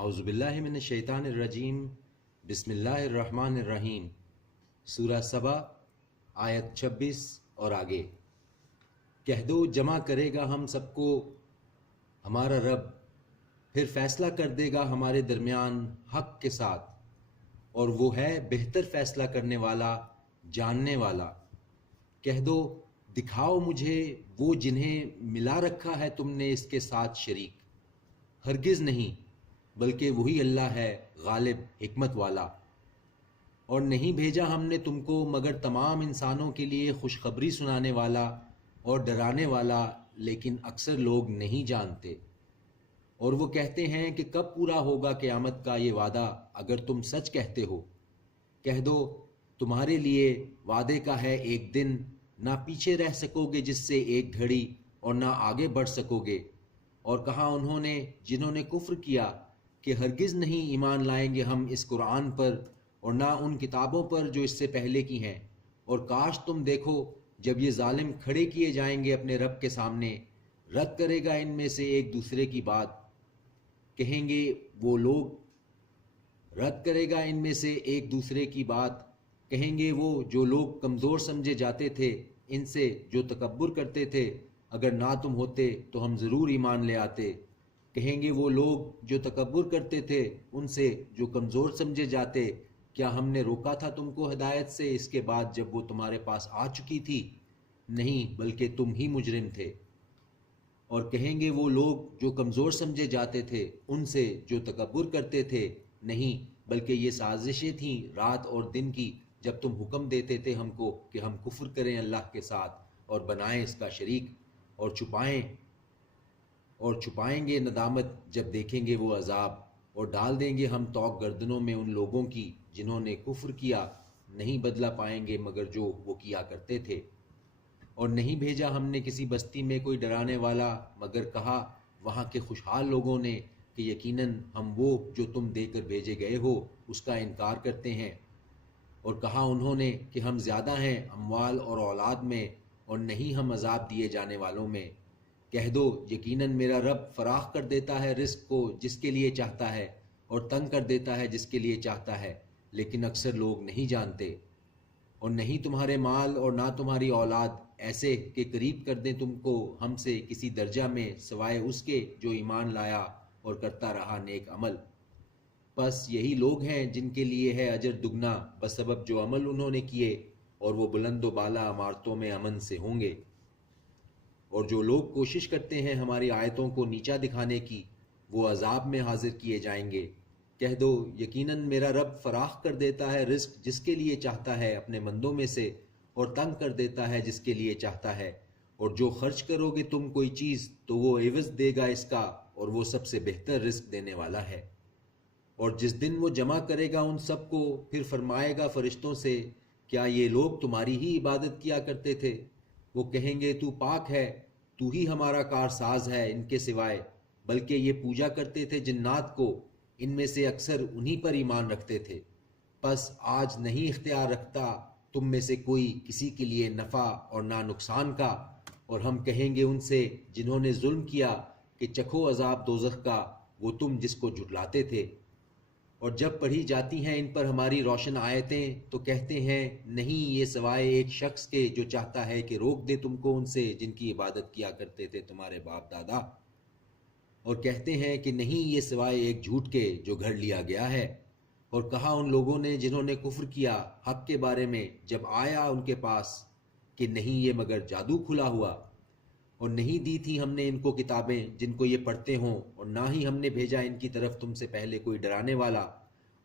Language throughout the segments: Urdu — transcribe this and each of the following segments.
اعوذ باللہ من الشیطان الرجیم بسم اللہ الرحمن الرحیم۔ سورہ سبا آیت 26 اور آگے۔ کہہ دو جمع کرے گا ہم سب کو ہمارا رب، پھر فیصلہ کر دے گا ہمارے درمیان حق کے ساتھ، اور وہ ہے بہتر فیصلہ کرنے والا، جاننے والا۔ کہہ دو دکھاؤ مجھے وہ جنہیں ملا رکھا ہے تم نے اس کے ساتھ شریک، ہرگز نہیں، بلکہ وہی اللہ ہے غالب حکمت والا۔ اور نہیں بھیجا ہم نے تم کو مگر تمام انسانوں کے لیے خوشخبری سنانے والا اور ڈرانے والا، لیکن اکثر لوگ نہیں جانتے۔ اور وہ کہتے ہیں کہ کب پورا ہوگا قیامت کا یہ وعدہ اگر تم سچ کہتے ہو۔ کہہ دو تمہارے لیے وعدے کا ہے ایک دن، نہ پیچھے رہ سکو گے جس سے ایک گھڑی، اور نہ آگے بڑھ سکو گے۔ اور کہا انہوں نے جنہوں نے کفر کیا کہ ہرگز نہیں ایمان لائیں گے ہم اس قرآن پر اور نہ ان کتابوں پر جو اس سے پہلے کی ہیں، اور کاش تم دیکھو جب یہ ظالم کھڑے کیے جائیں گے اپنے رب کے سامنے، رد کرے گا ان میں سے ایک دوسرے کی بات، کہیں گے وہ لوگ رد کرے گا ان میں سے ایک دوسرے کی بات، کہیں گے وہ جو لوگ کمزور سمجھے جاتے تھے ان سے جو تکبر کرتے تھے، اگر نہ تم ہوتے تو ہم ضرور ایمان لے آتے۔ کہیں گے وہ لوگ جو تکبر کرتے تھے ان سے جو کمزور سمجھے جاتے، کیا ہم نے روکا تھا تم کو ہدایت سے اس کے بعد جب وہ تمہارے پاس آ چکی تھی؟ نہیں، بلکہ تم ہی مجرم تھے۔ اور کہیں گے وہ لوگ جو کمزور سمجھے جاتے تھے ان سے جو تکبر کرتے تھے، نہیں، بلکہ یہ سازشیں تھیں رات اور دن کی جب تم حکم دیتے تھے ہم کو کہ ہم کفر کریں اللہ کے ساتھ اور بنائیں اس کا شریک، اور چھپائیں گے ندامت جب دیکھیں گے وہ عذاب، اور ڈال دیں گے ہم توق گردنوں میں ان لوگوں کی جنہوں نے کفر کیا، نہیں بدلہ پائیں گے مگر جو وہ کیا کرتے تھے۔ اور نہیں بھیجا ہم نے کسی بستی میں کوئی ڈرانے والا مگر کہا وہاں کے خوشحال لوگوں نے کہ یقیناً ہم وہ جو تم دے کر بھیجے گئے ہو اس کا انکار کرتے ہیں۔ اور کہا انہوں نے کہ ہم زیادہ ہیں اموال اور اولاد میں، اور نہیں ہم عذاب دیے جانے والوں میں۔ کہہ دو یقیناً میرا رب فراخ کر دیتا ہے رزق کو جس کے لیے چاہتا ہے، اور تنگ کر دیتا ہے جس کے لیے چاہتا ہے، لیکن اکثر لوگ نہیں جانتے۔ اور نہیں تمہارے مال اور نہ تمہاری اولاد ایسے کہ قریب کر دیں تم کو ہم سے کسی درجہ میں سوائے اس کے جو ایمان لایا اور کرتا رہا نیک عمل۔ بس یہی لوگ ہیں جن کے لیے ہے اجر دگنا بسبب جو عمل انہوں نے کیے، اور وہ بلند و بالا عمارتوں میں امن سے ہوں گے۔ اور جو لوگ کوشش کرتے ہیں ہماری آیتوں کو نیچا دکھانے کی، وہ عذاب میں حاضر کیے جائیں گے۔ کہہ دو یقیناً میرا رب فراخ کر دیتا ہے رزق جس کے لیے چاہتا ہے اپنے بندوں میں سے، اور تنگ کر دیتا ہے جس کے لیے چاہتا ہے۔ اور جو خرچ کرو گے تم کوئی چیز تو وہ عوض دے گا اس کا، اور وہ سب سے بہتر رزق دینے والا ہے۔ اور جس دن وہ جمع کرے گا ان سب کو، پھر فرمائے گا فرشتوں سے کیا یہ لوگ تمہاری ہی عبادت کیا کرتے تھے؟ وہ کہیں گے تو پاک ہے، تو ہی ہمارا کارساز ہے ان کے سوائے، بلکہ یہ پوجا کرتے تھے جنات کو، ان میں سے اکثر انہی پر ایمان رکھتے تھے۔ پس آج نہیں اختیار رکھتا تم میں سے کوئی کسی کے لیے نفع اور نہ نقصان کا۔ اور ہم کہیں گے ان سے جنہوں نے ظلم کیا کہ چکھو عذاب دوزخ کا، وہ تم جس کو جھٹلاتے تھے۔ اور جب پڑھی جاتی ہیں ان پر ہماری روشن آیتیں تو کہتے ہیں نہیں یہ سوائے ایک شخص کے جو چاہتا ہے کہ روک دے تم کو ان سے جن کی عبادت کیا کرتے تھے تمہارے باپ دادا۔ اور کہتے ہیں کہ نہیں یہ سوائے ایک جھوٹ کے جو گھڑ لیا گیا ہے۔ اور کہا ان لوگوں نے جنہوں نے کفر کیا حق کے بارے میں جب آیا ان کے پاس کہ نہیں یہ مگر جادو کھلا ہوا، اور نہیں دی تھی ہم نے ان کو کتابیں جن کو یہ پڑھتے ہوں، اور نہ ہی ہم نے بھیجا ان کی طرف تم سے پہلے کوئی ڈرانے والا۔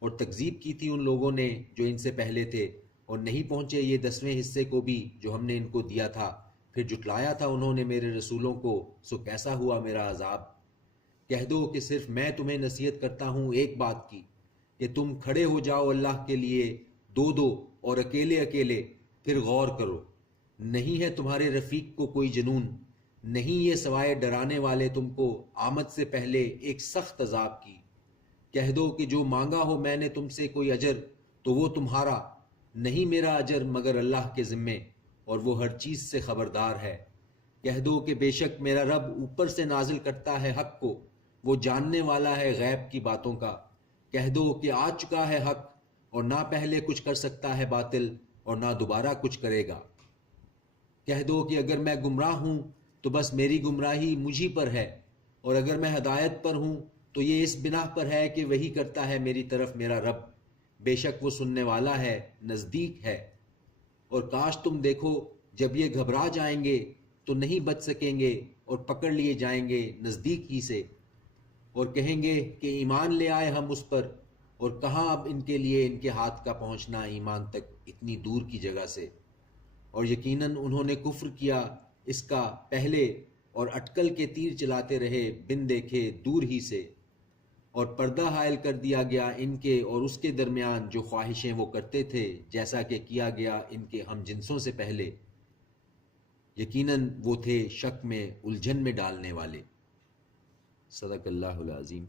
اور تکذیب کی تھی ان لوگوں نے جو ان سے پہلے تھے، اور نہیں پہنچے یہ 10ویں حصے کو بھی جو ہم نے ان کو دیا تھا، پھر جھٹلایا تھا انہوں نے میرے رسولوں کو، سو کیسا ہوا میرا عذاب۔ کہہ دو کہ صرف میں تمہیں نصیحت کرتا ہوں ایک بات کی، کہ تم کھڑے ہو جاؤ اللہ کے لیے دو دو اور اکیلے اکیلے، پھر غور کرو، نہیں ہے تمہارے رفیق کو کوئی جنون، نہیں یہ سوائے ڈرانے والے تم کو آمد سے پہلے ایک سخت عذاب کی۔ کہہ دو کہ جو مانگا ہو میں نے تم سے کوئی اجر تو وہ تمہارا، نہیں میرا اجر مگر اللہ کے ذمے، اور وہ ہر چیز سے خبردار ہے۔ کہہ دو کہ بے شک میرا رب اوپر سے نازل کرتا ہے حق کو، وہ جاننے والا ہے غیب کی باتوں کا۔ کہہ دو کہ آ چکا ہے حق، اور نہ پہلے کچھ کر سکتا ہے باطل، اور نہ دوبارہ کچھ کرے گا۔ کہہ دو کہ اگر میں گمراہ ہوں تو بس میری گمراہی مجھی پر ہے، اور اگر میں ہدایت پر ہوں تو یہ اس بنا پر ہے کہ وہی کرتا ہے میری طرف میرا رب، بے شک وہ سننے والا ہے، نزدیک ہے۔ اور کاش تم دیکھو جب یہ گھبرا جائیں گے تو نہیں بچ سکیں گے، اور پکڑ لیے جائیں گے نزدیک ہی سے، اور کہیں گے کہ ایمان لے آئے ہم اس پر، اور کہاں اب ان کے لیے ان کے ہاتھ کا پہنچنا ایمان تک اتنی دور کی جگہ سے۔ اور یقیناً انہوں نے کفر کیا اس کا پہلے، اور اٹکل کے تیر چلاتے رہے بن دیکھے دور ہی سے، اور پردہ حائل کر دیا گیا ان کے اور اس کے درمیان جو خواہشیں وہ کرتے تھے، جیسا کہ کیا گیا ان کے ہم جنسوں سے پہلے۔ یقیناً وہ تھے شک میں الجھن میں ڈالنے والے۔ صدق اللہ العظیم۔